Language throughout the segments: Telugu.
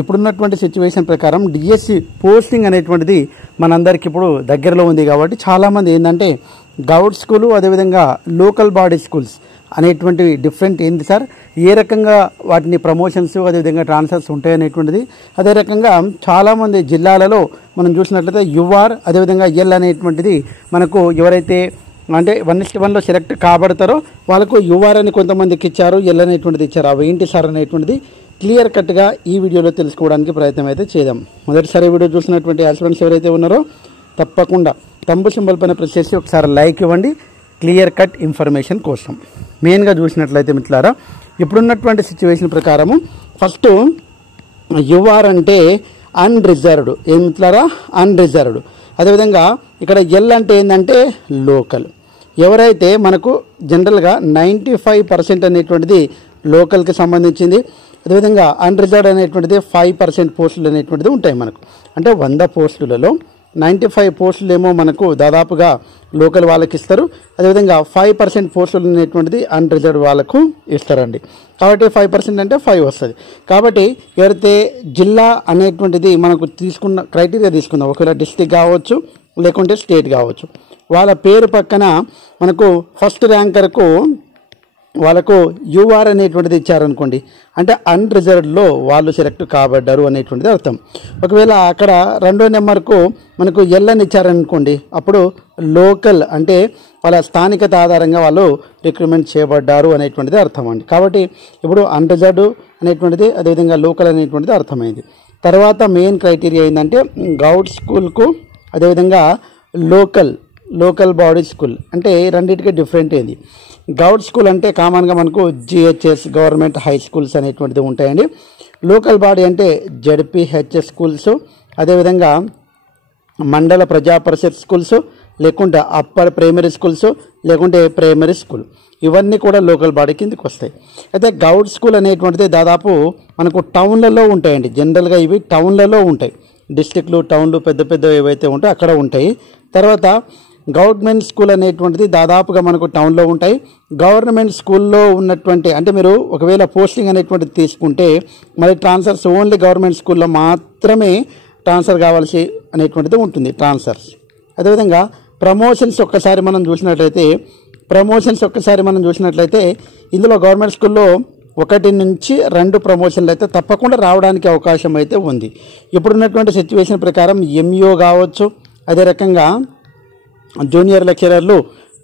ఇప్పుడున్నటువంటి సిచ్యువేషన్ ప్రకారం డిఎస్సి పోస్టింగ్ అనేటువంటిది మనందరికి ఇప్పుడు దగ్గరలో ఉంది కాబట్టి చాలామంది ఏంటంటే గవర్నమెంట్ స్కూలు అదేవిధంగా లోకల్ బాడీ స్కూల్స్ అనేటువంటివి డిఫరెంట్ ఏంది సార్, ఏ రకంగా వాటిని ప్రమోషన్స్ అదేవిధంగా ట్రాన్స్ఫర్స్ ఉంటాయనేటువంటిది. అదే రకంగా చాలామంది జిల్లాలలో మనం చూసినట్లయితే యుఆర్ అదేవిధంగా ఎల్ అనేటువంటిది మనకు ఎవరైతే అంటే 1:1లో సెలెక్ట్ కాబడతారో వాళ్ళకు యుఆర్ అని కొంతమందికి ఇచ్చారు, ఎల్ అనేటువంటిది ఇచ్చారు. అవి ఏంటి సార్ అనేటువంటిది క్లియర్ కట్గా ఈ వీడియోలో తెలుసుకోవడానికి ప్రయత్నం అయితే చేద్దాం. మొదటిసారి వీడియో చూసినటువంటి ఆస్పిరెంట్స్ ఎవరైతే ఉన్నారో తప్పకుండా తంబు సింబల్ పైన ప్రెస్ చేసి ఒకసారి లైక్ ఇవ్వండి క్లియర్ కట్ ఇన్ఫర్మేషన్ కోసం. మెయిన్గా చూసినట్లయితే మిత్రులారా ఇప్పుడున్నటువంటి సిచ్యువేషన్ ప్రకారము ఫస్ట్ యుఆర్ అంటే అన్రిజర్వ్డ్, ఏం మిత్రులారా అన్రిజర్వ్డ్. అదేవిధంగా ఇక్కడ ఎల్ అంటే ఏంటంటే లోకల్. ఎవరైతే మనకు జనరల్గా 95% అనేటువంటిది లోకల్కి సంబంధించింది. అదేవిధంగా అన్రిజర్వ్డ్ అనేటువంటిది 5% పోస్టులు అనేటువంటిది ఉంటాయి మనకు. అంటే 100 పోస్టులలో 95 పోస్టులు ఏమో మనకు దాదాపుగా లోకల్ వాళ్ళకి ఇస్తారు, అదేవిధంగా 5% పోస్టులు అనేటువంటిది అన్రిజర్వ్డ్ వాళ్ళకు ఇస్తారండి. కాబట్టి 5% అంటే 5 వస్తుంది. కాబట్టి ఎవరైతే జిల్లా అనేటువంటిది మనకు తీసుకున్న క్రైటీరియా తీసుకుందాం, ఒకవేళ డిస్ట్రిక్ట్ కావచ్చు లేకుంటే స్టేట్ కావచ్చు, వాళ్ళ పేరు పక్కన మనకు ఫస్ట్ ర్యాంకర్కు వాళ్ళకు యూఆర్ అనేటువంటిది ఇచ్చారనుకోండి, అంటే అన్రిజర్వ్డ్లో వాళ్ళు సెలెక్ట్ కాబడ్డారు అనేటువంటిది అర్థం. ఒకవేళ అక్కడ రెండో నెంబర్కు మనకు ఎల్ అని ఇచ్చారనుకోండి, అప్పుడు లోకల్ అంటే వాళ్ళ స్థానికత ఆధారంగా వాళ్ళు రిక్రూట్మెంట్ చేయబడ్డారు అనేటువంటిది అర్థం అండి. కాబట్టి ఇప్పుడు అన్రిజర్వ్డ్ అనేటువంటిది అదేవిధంగా లోకల్ అనేటువంటిది అర్థమైంది. తర్వాత మెయిన్ క్రైటీరియా ఏంటంటే గవర్నమెంట్ స్కూల్కు అదేవిధంగా లోకల్ బాడీ స్కూల్ అంటే రెండింటికి డిఫరెంట్ ఏంది. గవర్నమెంట్ స్కూల్ అంటే కామన్గా మనకు జిహెచ్ఎస్ గవర్నమెంట్ హై స్కూల్స్ అనేటువంటిది ఉంటాయండి. లోకల్ బాడీ అంటే జడ్పిహెచ్ఎస్ స్కూల్స్, అదేవిధంగా మండల ప్రజా పరిషత్ స్కూల్స్, లేకుంటే అప్పర్ ప్రైమరీ స్కూల్స్, లేకుంటే ప్రైమరీ స్కూల్, ఇవన్నీ కూడా లోకల్ బాడీ కిందకి వస్తాయి. అయితే గవర్నమెంట్ స్కూల్ అనేటువంటిది దాదాపు మనకు టౌన్లలో ఉంటాయండి. జనరల్గా ఇవి టౌన్లలో ఉంటాయి, డిస్టిక్లు టౌన్లు పెద్ద పెద్ద ఏవైతే ఉంటాయో అక్కడ ఉంటాయి. తర్వాత గవర్నమెంట్ స్కూల్ అనేటువంటిది దాదాపుగా మనకు టౌన్లో ఉంటాయి. గవర్నమెంట్ స్కూల్లో ఉన్నటువంటి అంటే మీరు ఒకవేళ పోస్టింగ్ అనేటువంటిది తీసుకుంటే మరి ట్రాన్స్ఫర్స్ ఓన్లీ గవర్నమెంట్ స్కూల్లో మాత్రమే ట్రాన్స్ఫర్ కావాల్సి అనేటువంటిది ఉంటుంది ట్రాన్స్ఫర్స్. అదేవిధంగా ప్రమోషన్స్ ఒక్కసారి మనం చూసినట్లయితే ఇందులో గవర్నమెంట్ స్కూల్లో 1 నుంచి 2 ప్రమోషన్లు అయితే తప్పకుండా రావడానికి అవకాశం అయితే ఉంది. ఇప్పుడున్నటువంటి సిచ్యువేషన్ ప్రకారం ఎంఈఓ కావచ్చు, అదే రకంగా జూనియర్ లెక్చరర్లు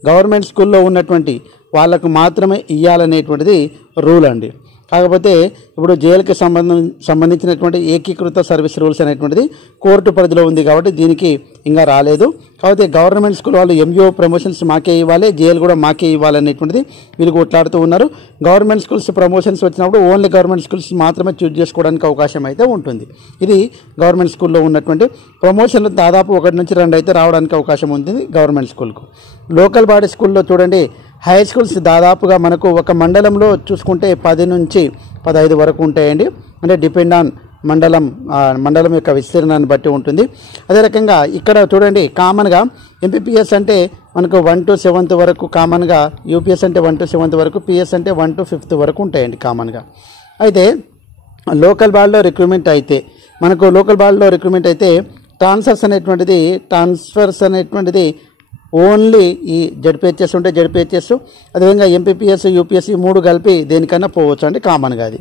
గవర్నమెంట్ స్కూల్లో ఉన్నటువంటి వాళ్ళకు మాత్రమే ఇవ్వాలనేటువంటిది రూల్ అండి. కాకపోతే ఇప్పుడు జైలుకి సంబంధించినటువంటి ఏకీకృత సర్వీస్ రూల్స్ అనేటువంటిది కోర్టు పరిధిలో ఉంది కాబట్టి దీనికి ఇంకా రాలేదు. కాబట్టి గవర్నమెంట్ స్కూల్ వాళ్ళు ఎంఈఓ ప్రమోషన్స్ మాకే ఇవ్వాలి, జైలు కూడా మాకే ఇవ్వాలనేటువంటిది వీళ్ళు కొట్లాడుతూ ఉన్నారు. గవర్నమెంట్ స్కూల్స్ ప్రమోషన్స్ వచ్చినప్పుడు ఓన్లీ గవర్నమెంట్ స్కూల్స్ మాత్రమే చూజ్ చేసుకోవడానికి అవకాశం అయితే ఉంటుంది. ఇది గవర్నమెంట్ స్కూల్లో ఉన్నటువంటి ప్రమోషన్లు దాదాపు 1 నుంచి 2 అయితే రావడానికి అవకాశం ఉంటుంది గవర్నమెంట్ స్కూల్కు. లోకల్ బాడీ స్కూల్లో చూడండి హై స్కూల్స్ దాదాపుగా మనకు ఒక మండలంలో చూసుకుంటే 10 నుంచి 15 వరకు ఉంటాయండి. అంటే డిపెండ్ ఆన్ మండలం యొక్క విస్తీర్ణాన్ని బట్టి ఉంటుంది. అదే రకంగా ఇక్కడ చూడండి కామన్గా ఎంపీపీఎస్ అంటే మనకు 1 to 7th వరకు, కామన్గా యూపీఎస్ అంటే 1 to 7th వరకు, పిఎస్ అంటే 1 to 5th వరకు ఉంటాయండి కామన్గా. అయితే లోకల్ బాడీలో రిక్రూట్మెంట్ అయితే ట్రాన్స్ఫర్స్ అనేటువంటిది ఓన్లీ ఈ జడ్పిహెచ్ఎస్ ఉంటే జడ్పిహెచ్ఎస్, అదేవిధంగా ఎంపీపీఎస్ యూపీఎస్ 3 కలిపి దేనికన్నా పోవచ్చు అండి కామన్గా అది.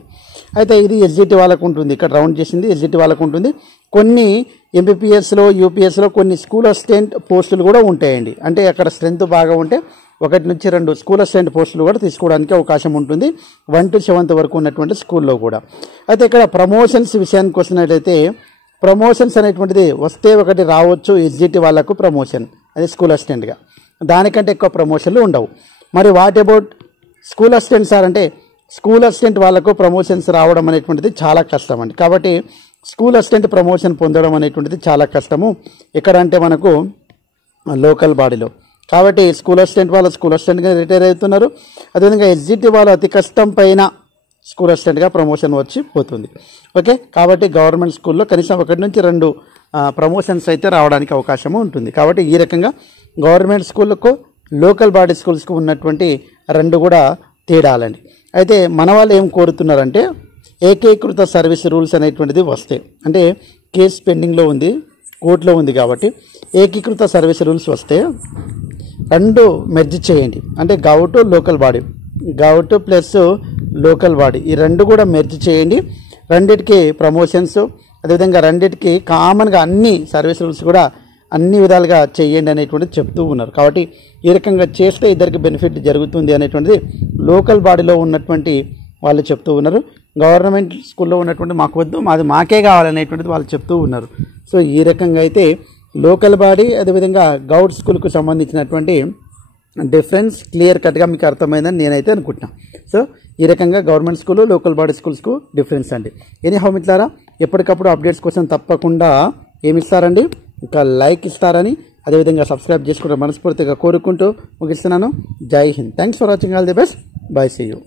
అయితే ఇది ఎస్జిటి వాళ్ళకు ఉంటుంది, ఇక్కడ రౌండ్ చేసింది ఎస్జిటి వాళ్ళకు ఉంటుంది. కొన్ని ఎంపీపీఎస్లో యూపీఎస్లో కొన్ని స్కూల్ అసిస్టెంట్ పోస్టులు కూడా ఉంటాయండి. అంటే అక్కడ స్ట్రెంత్ బాగా ఉంటే 1 నుంచి 2 స్కూల్ అసిస్టెంట్ పోస్టులు కూడా తీసుకోవడానికి అవకాశం ఉంటుంది 1 to 7th వరకు ఉన్నటువంటి స్కూల్లో కూడా. అయితే ఇక్కడ ప్రమోషన్స్ విషయానికి వస్తున్నట్లయితే ప్రమోషన్స్ అనేటువంటిది వస్తే 1 రావచ్చు ఎస్జిటి వాళ్ళకు ప్రమోషన్, అది స్కూల్ అసిస్టెంట్గా, దానికంటే ఎక్కువ ప్రమోషన్లు ఉండవు. మరి what about school assistant sir అంటే స్కూల్ అసిస్టెంట్ వాళ్ళకు ప్రమోషన్స్ రావడం అనేటువంటిది చాలా కష్టం అండి. కాబట్టి స్కూల్ అసిస్టెంట్ ప్రమోషన్ పొందడం అనేటువంటిది చాలా కష్టము ఎక్కడ అంటే మనకు లోకల్ బాడీలో. కాబట్టి స్కూల్ అసిస్టెంట్గా రిటైర్ అవుతున్నారు. అదేవిధంగా ఎస్జిటి వాళ్ళు అతి కష్టం పైన స్కూల్ అసిస్టెంట్గా ప్రమోషన్ వచ్చి పోతుంది. ఓకే, కాబట్టి గవర్నమెంట్ స్కూల్లో కనీసం 1 నుంచి 2 ప్రమోషన్స్ అయితే రావడానికి అవకాశం ఉంటుంది. కాబట్టి ఈ రకంగా గవర్నమెంట్ స్కూళ్ళకు లోకల్ బాడీ స్కూల్స్కు ఉన్నటువంటి 2 కూడా తేడాలండి. అయితే మన వాళ్ళు ఏం కోరుతున్నారంటే ఏకీకృత సర్వీస్ రూల్స్ అనేటువంటిది వస్తాయి. అంటే కేసు పెండింగ్లో ఉంది, కోర్టులో ఉంది కాబట్టి ఏకీకృత సర్వీస్ రూల్స్ వస్తే రెండు మెర్జ్ చేయండి. అంటే govt local body, govt plus local body ఈ రెండు కూడా మెర్జ్ చేయండి. రెండిటికి ప్రమోషన్స్, అదేవిధంగా రెండిటికి కామన్గా అన్ని సర్వీస్ రూల్స్ కూడా అన్ని విధాలుగా చేయండి అనేటువంటిది చెప్తూ ఉన్నారు. కాబట్టి ఈ రకంగా చేస్తే ఇద్దరికి బెనిఫిట్ జరుగుతుంది అనేటువంటిది లోకల్ బాడీలో ఉన్నటువంటి వాళ్ళు చెప్తూ ఉన్నారు. గవర్నమెంట్ స్కూల్లో ఉన్నటువంటి మాకు వద్దు, మాది మాకే కావాలనేటువంటిది వాళ్ళు చెప్తూ ఉన్నారు. సో ఈ రకంగా అయితే లోకల్ బాడీ అదేవిధంగా గౌట్ స్కూల్కు సంబంధించినటువంటి డిఫరెన్స్ క్లియర్ కట్గా మీకు అర్థమైందని నేనైతే అనుకుంటున్నాను. సో ఈ రకంగా గవర్నమెంట్ స్కూల్ లోకల్ బాడీ స్కూల్స్కు డిఫరెన్స్ అండి. ఎనీహౌ మిత్రులారా, ఎప్పటికప్పుడు అప్డేట్స్ కోసం తప్పకుండా ఏమి ఇస్తారండి, ఇంకా లైక్ ఇస్తారని అదేవిధంగా సబ్స్క్రైబ్ చేసుకుంటే మనస్ఫూర్తిగా కోరుకుంటూ ముగిస్తున్నాను. Jai Hind. Thanks for watching. All the best. Bye. See you.